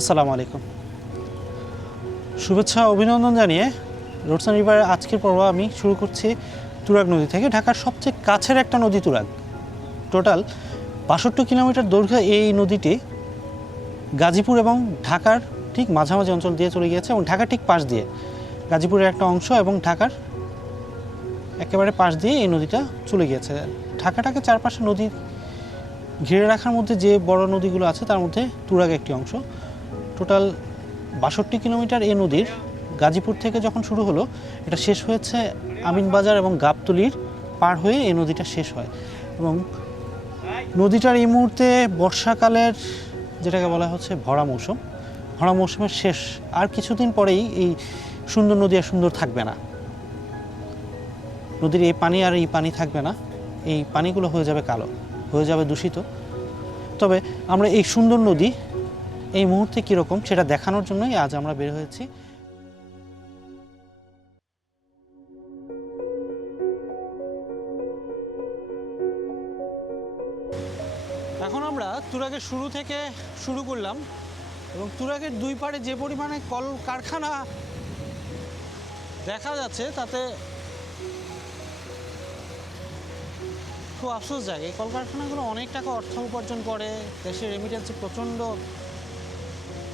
আসসালামু আলাইকুম। শুভেচ্ছা অভিনন্দন জানিয়ে রোডস অ্যান্ড রিভারের আজকের পর্ব আমি শুরু করছি তুরাগ নদী থেকে। ঢাকার সবচেয়ে কাছের একটা নদী তুরাগ। টোটাল ৬২ কিলোমিটার দৈর্ঘ্য এই নদীটি গাজীপুর এবং ঢাকার ঠিক মাঝামাঝি অঞ্চল দিয়ে চলে গিয়েছে এবং ঢাকার ঠিক পাশ দিয়ে গাজীপুরের একটা অংশ এবং ঢাকার একেবারে পাশ দিয়ে এই নদীটা চলে গিয়েছে। ঢাকাটাকে চারপাশে নদী ঘিরে রাখার মধ্যে যে বড় নদীগুলো আছে তার মধ্যে তুরাগ একটি অংশ। টোটাল ৬২ কিলোমিটার এই নদীর গাজীপুর থেকে যখন শুরু হলো এটা শেষ হয়েছে আমিনবাজার এবং গাবতলীর পার হয়ে এই নদীটা শেষ হয়। এবং নদীটার এই মুহূর্তে বর্ষাকালের যেটাকে বলা হচ্ছে ভরা মৌসুমের শেষ। আর কিছুদিন পরেই এই সুন্দর নদী আর সুন্দর থাকবে না। নদীর এই পানি আর এই পানি থাকবে না, এই পানিগুলো হয়ে যাবে কালো, হয়ে যাবে দূষিত। তবে আমরা এই সুন্দর নদী এই মুহূর্তে কীরকম সেটা দেখানোর জন্যই আজ আমরা বের হয়েছি। এখন আমরা তুরাগের শুরু থেকে শুরু করলাম এবং তুরাগের দুই পাড়ে যে পরিমাণে কল কারখানা দেখা যাচ্ছে তাতে খুব আফসোস যায়। এই কলকারখানাগুলো অনেক টাকা অর্থ উপার্জন করে, দেশের রেমিটেন্সে প্রচণ্ড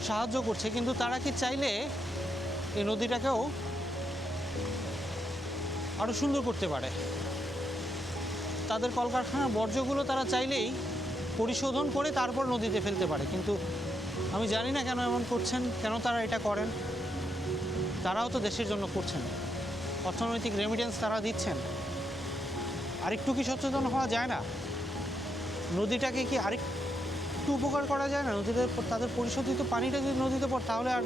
সাহায্য করছে, কিন্তু তারা কি চাইলে এই নদীটাকেও আরও সুন্দর করতে পারে? তাদের কলকারখানার বর্জ্যগুলো তারা চাইলেই পরিশোধন করে তারপর নদীতে ফেলতে পারে, কিন্তু আমি জানি না কেন এমন করছেন, কেন তারা এটা করেন। তারাও তো দেশের জন্য করছেন, অর্থনৈতিক রেমিটেন্স তারা দিচ্ছেন। আরেকটু কি সচেতন হওয়া যায় না? নদীটাকে কি আরেকটু উপকার করা যায় না? নদীতে তাদের পরিশোধিত পানিটা যদি নদীতে পড়ে তাহলে আর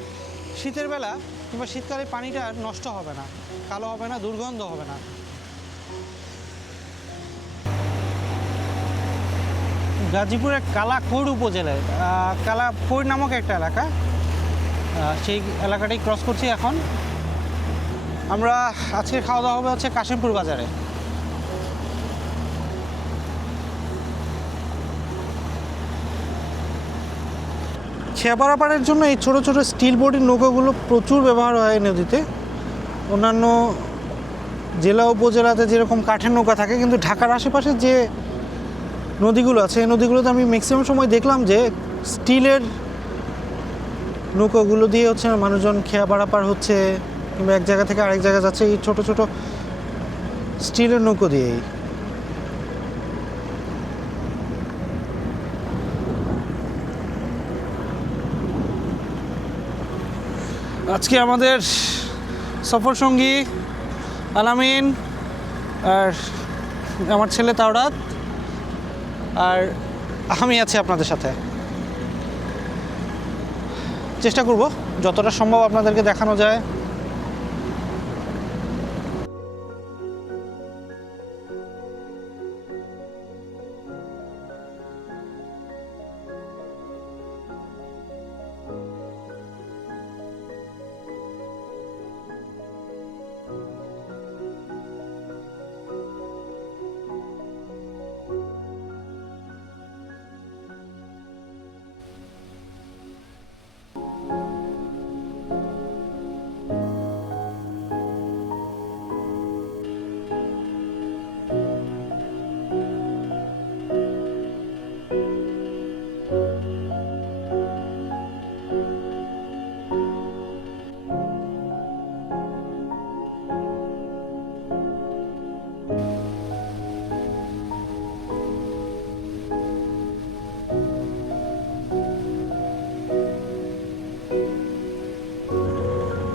শীতের বেলা কিংবা শীতকালে পানিটা নষ্ট হবে না, কালো হবে না, দুর্গন্ধ হবে না। গাজীপুরের কালাখোড় উপজেলায় কালাখোড় নামক একটা এলাকা, সেই এলাকাটাই ক্রস করছি এখন। আমরা আজকে খাওয়া দাওয়া হবে হচ্ছে কাশিমপুর বাজারে। খেয়া পারাপারের জন্য এই ছোটো ছোটো স্টিল বডির নৌকাগুলো প্রচুর ব্যবহার হয় নদীতে। অন্যান্য জেলা উপজেলাতে যেরকম কাঠের নৌকা থাকে, কিন্তু ঢাকার আশেপাশে যে নদীগুলো আছে এই নদীগুলোতে আমি ম্যাক্সিমাম সময় দেখলাম যে স্টিলের নৌকাগুলো দিয়ে হচ্ছে মানুষজন খেয়া পারাপার হচ্ছে কিংবা এক জায়গা থেকে আরেক জায়গায় যাচ্ছে এই ছোটো ছোটো স্টিলের নৌকো দিয়েই। আজকে আমাদের সফর সঙ্গী আলামিন আর আমার ছেলে তাওরাত আর আমি আছি আপনাদের সাথে। চেষ্টা করব যতটা সম্ভব আপনাদেরকে দেখানো যায়।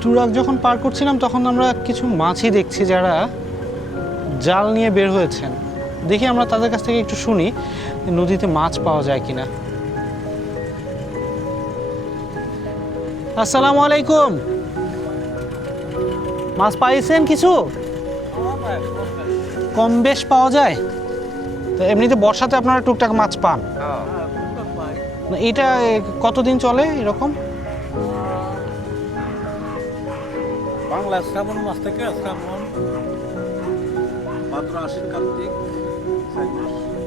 তুরাগ যখন পার করছিলাম তখন আমরা কিছু মাছই দেখছি যারা জাল নিয়ে বের হয়েছেন। দেখি আমরা তাদের কাছ থেকে একটু শুনি নদীতে মাছ পাওয়া যায় কিনা। আসসালামু আলাইকুম। মাছ পাইছেন কিছু? কম বেশ পাওয়া যায় তো? এমনিতে বর্ষাতে আপনারা টুকটাক মাছ পান? এটা কতদিন চলে এরকম? বাংলা শ্রাবণ মাস থেকে শ্রাবণ ভাদ্র আশ্বিন কার্তিক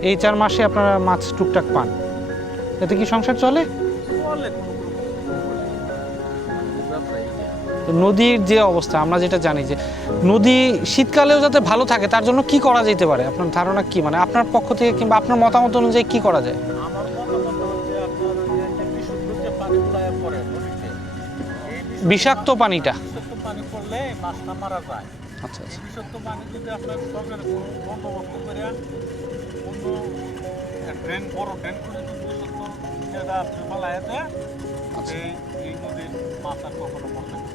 এই 4 মাসে আপনারা মাছ টুকটাক পান, এতে কি সংসার চলে? চলে কোনো নদীর যে অবস্থা আমরা যেটা জানি যে নদী শীতকালেও যাতে ভালো থাকে তার জন্য কি করা যেতে পারে, আপনার ধারণা কি, মানে আপনার পক্ষ থেকে কিংবা আপনার মতামত অনুযায়ী কি করা যায়? আমার মতামত হচ্ছে আপনার ওই যে বিশুদ্ধ যে পানিগুলো পড়ে নদীতে, এই বিষাক্ত পানিটা। বিষাক্ত পানি পড়লে মাছটা মারা যায়। আচ্ছা আচ্ছা। এই বিষাক্ত পানি যদি আপনার সরকার বন্দোবস্ত করে অন্য ড্রেন, বড় ড্রেন করে যদি বিষাক্ত জায়গা ফেলায় দেয়, এই নদীর মাছ আর কখনো মরবে না।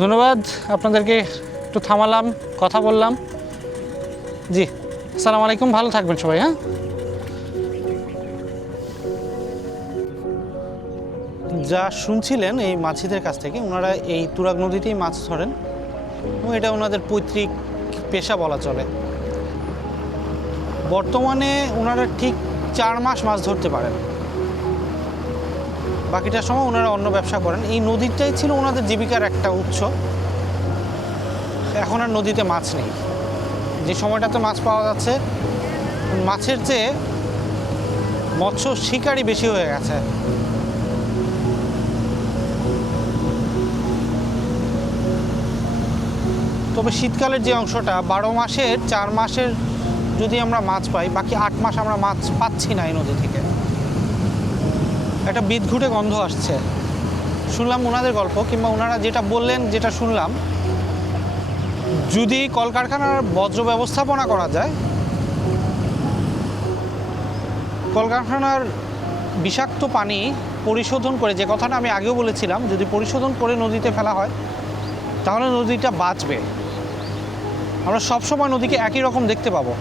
ধন্যবাদ আপনাদেরকে, একটু থামালাম, কথা বললাম। জি, আসসালামু আলাইকুম, ভালো থাকবেন সবাই। হ্যাঁ, যা শুনছিলেন এই মাঝিদের কাছ থেকে, ওনারা এই তুরাগ নদীতেই মাছ ধরেন এবং এটা ওনাদের পৈতৃক পেশা বলা চলে। বর্তমানে ওনারা ঠিক 4 মাস মাছ ধরতে পারেন, বাকিটার সময় ওনারা অন্য ব্যবসা করেন। এই নদীটাই ছিল ওনাদের জীবিকার একটা উৎস। এখন আর নদীতে মাছ নেই। যে সময়টাতে মাছ পাওয়া যাচ্ছে, মাছের চেয়ে মৎস্য শিকারই বেশি হয়ে গেছে। তবে শীতকালের যে অংশটা, 12 মাসের 4 মাসের যদি আমরা মাছ পাই, বাকি 8 মাস আমরা মাছ পাচ্ছি না এই নদী থেকে। একটা বিদঘুটে গন্ধ আসছে। শুনলাম ওনাদের গল্প, কিংবা ওনারা যেটা বললেন, যেটা শুনলাম, যদি কলকারখানার বর্জ্য ব্যবস্থাপনা করা যায়, কলকারখানার বিষাক্ত পানি পরিশোধন করে, যে কথাটা আমি আগেও বলেছিলাম, যদি পরিশোধন করে নদীতে ফেলা হয় তাহলে নদীটা বাঁচবে। আমরা সবসময় নদীকে একই রকম দেখতে পাবো।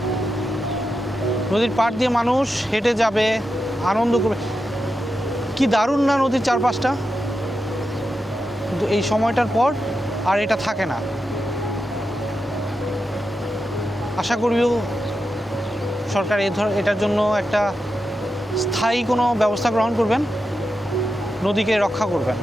নদীর পাড় দিয়ে মানুষ হেঁটে যাবে, আনন্দ করবে, কি দারুণ না নদীর চারপাশটা। কিন্তু এই সময়টার পর আর এটা থাকে না। আশা করিও সরকার এটার জন্য একটা স্থায়ী কোনো ব্যবস্থা গ্রহণ করবেন, নদীকে রক্ষা করবেন।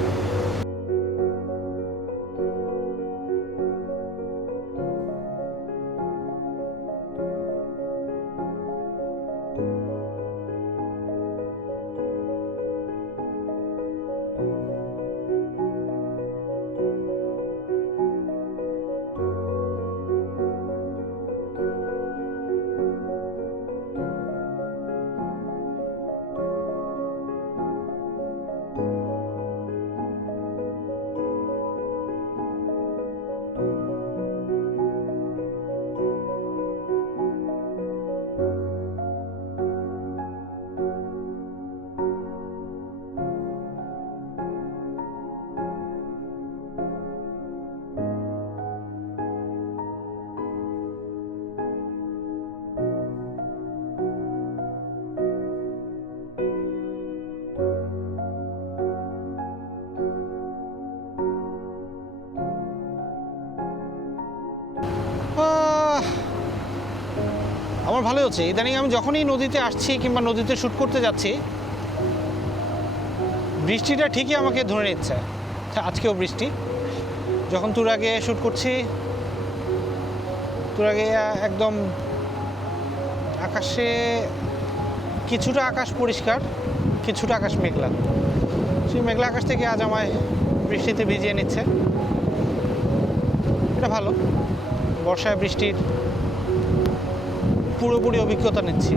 আমার ভালো হচ্ছে। ইদানিং আমি যখনই নদীতে আসছি কিংবা নদীতে শ্যুট করতে যাচ্ছি, বৃষ্টিটা ঠিকই আমাকে ধরে নিচ্ছে। আজকেও বৃষ্টি। যখন তুরাগে শ্যুট করছি, তুরাগে একদম আকাশে কিছুটা আকাশ পরিষ্কার, কিছুটা আকাশ মেঘলা। সেই মেঘলা আকাশ থেকে আজ আমায় বৃষ্টিতে ভিজিয়ে নিচ্ছে। এটা ভালো। বর্ষায় বৃষ্টির পুরোপুরি অভিজ্ঞতা নিচ্ছি।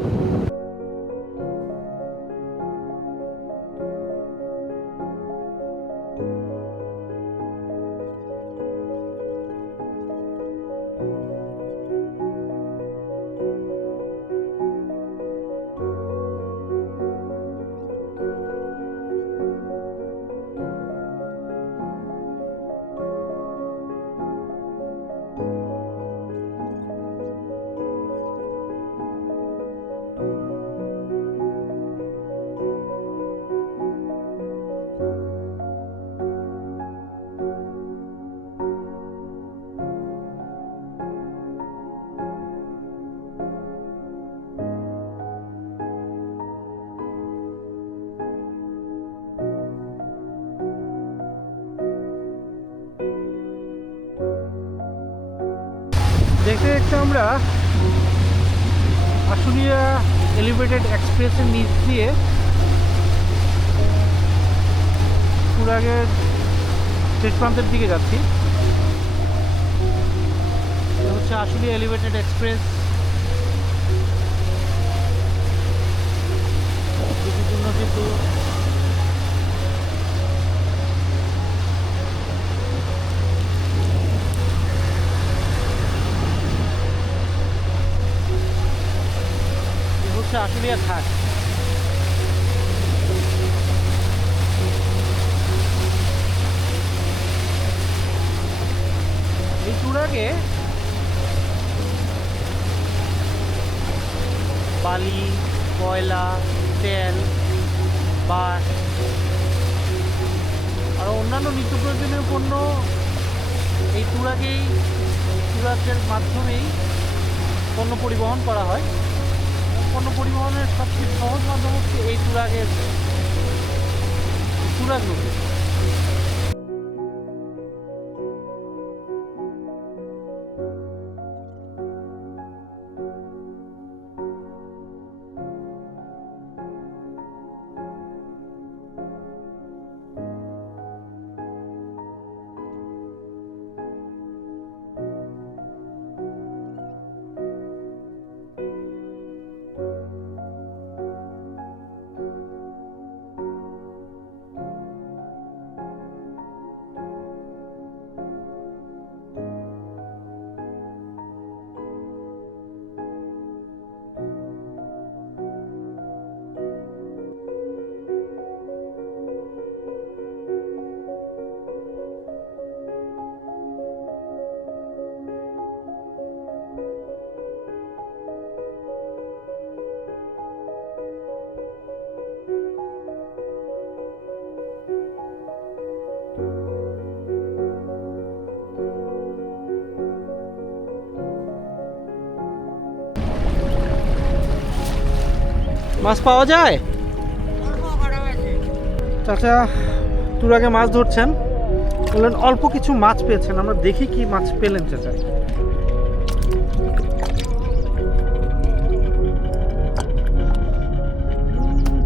দেখতে দেখতে আমরা আশুলিয়া এলিভেটেড এক্সপ্রেসের নিচ দিয়ে তুরাগের শেষ প্রান্তের দিকে যাচ্ছি। এটা হচ্ছে আসলে এলিভেটেড এক্সপ্রেস। কিন্তু হচ্ছে আসলে থাক। এই চূড়াকে বালি, কয়লা, তেল, বাঁশ আর অন্যান্য নিত্য প্রয়োজনীয় পণ্য এই ট্রাকের মাধ্যমেই পণ্য পরিবহন করা হয়। পণ্য পরিবহনের সবচেয়ে সহজ মাধ্যম হচ্ছে এই টুরাক নদী। মাছ পাওয়া যায়? চাচা টুরাকে মাছ ধরছেন, বললেন অল্প কিছু মাছ পেয়েছেন। আমরা দেখি কি মাছ পেলেন চাচা।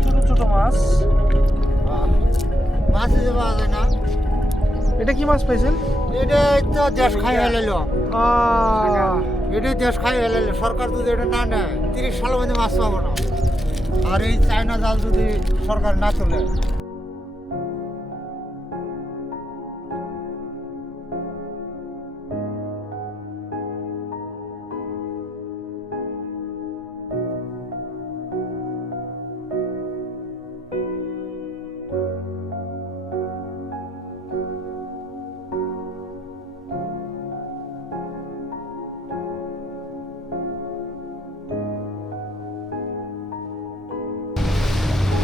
ছোট ছোট মাছ। মাছ দিতে পাওয়া যায় না। এটা কি মাছ পাইছেন? এটা তো দেশ খাই ফেলাইলো। আহ, এটাই দেশ খাই ফেলাইলো। সরকার যদি এটা না নেয় 30 সালের মধ্যে মাছ পাবো না। আর এই চায়না জাল যদি সরকার না চলে,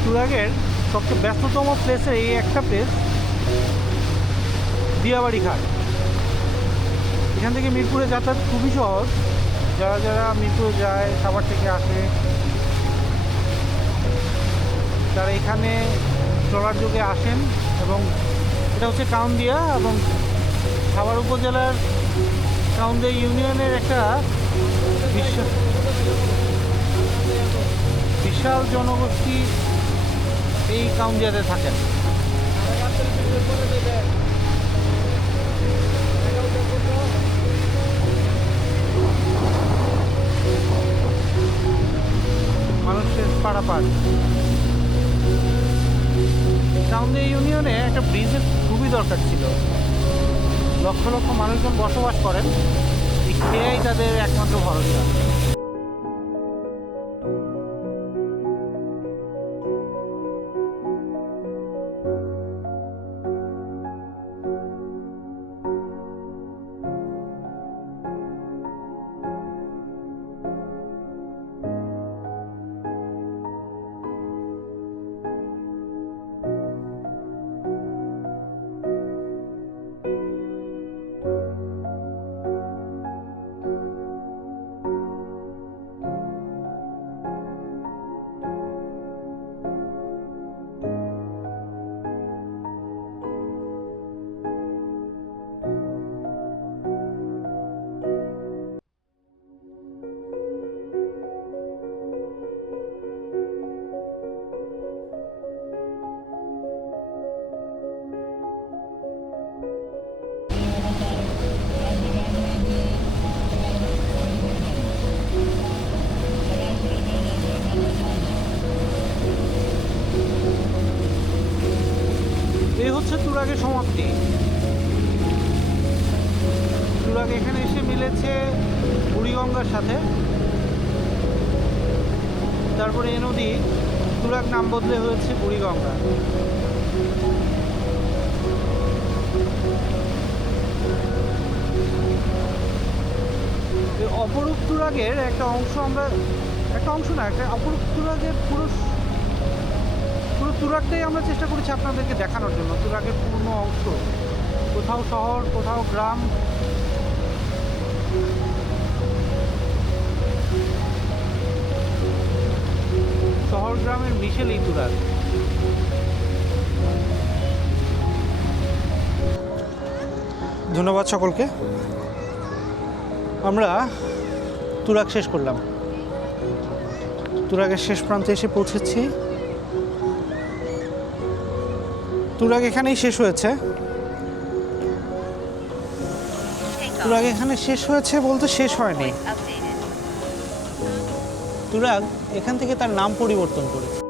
টুরাগের সবচেয়ে ব্যস্ততম প্লেসের এই একটা প্লেস দিয়াবাড়ি ঘাট। এখান থেকে মিরপুরে যাতায়াত খুবই সহজ। যারা যারা মিরপুরে যায়, সাভার থেকে আসে, তারা এখানে ট্রলার যোগে আসেন। এবং এটা হচ্ছে কাউন্দিয়া এবং সাভার উপজেলার কাউন্দিয়া ইউনিয়নের একটা বিশাল জনগোষ্ঠী এই কাউন্দিয়াতে থাকেন। মানুষের পারাপার। কাউন্দিয়া ইউনিয়নে একটা ব্রিজের খুবই দরকার ছিল। লক্ষ লক্ষ মানুষজন বসবাস করেন, এই খেয়াই তাদের একমাত্র ভরসা। তুরাগের সমাপ্তি। তুরাগ এখানে এসে মিলেছে বুড়িগঙ্গার সাথে। তারপরে এই নদী তুরাগ নাম বদলে হয়েছে বুড়িগঙ্গা। এই অপরূপ তুরাগের একটা অংশ আমরা, একটা অংশ না, একটা অপরূপ তুরাগের পুরো তুরাগটাই আমরা চেষ্টা করেছি আপনাদেরকে দেখানোর জন্য। তুরাগের পূর্ণ অংশ, কোথাও শহর, কোথাও গ্রাম। শহর গ্রামের মিশেল এই তুরাগ। ধন্যবাদ সকলকে। আমরা তুরাগ শেষ করলাম, তুরাগের শেষ প্রান্তে এসে পৌঁছেছি। তুরাগ এখানেই শেষ হয়েছে। তুরাগ এখানে শেষ হয়েছে বলতে শেষ হয়নি। তুরাগ এখান থেকে তার নাম পরিবর্তন করেছে।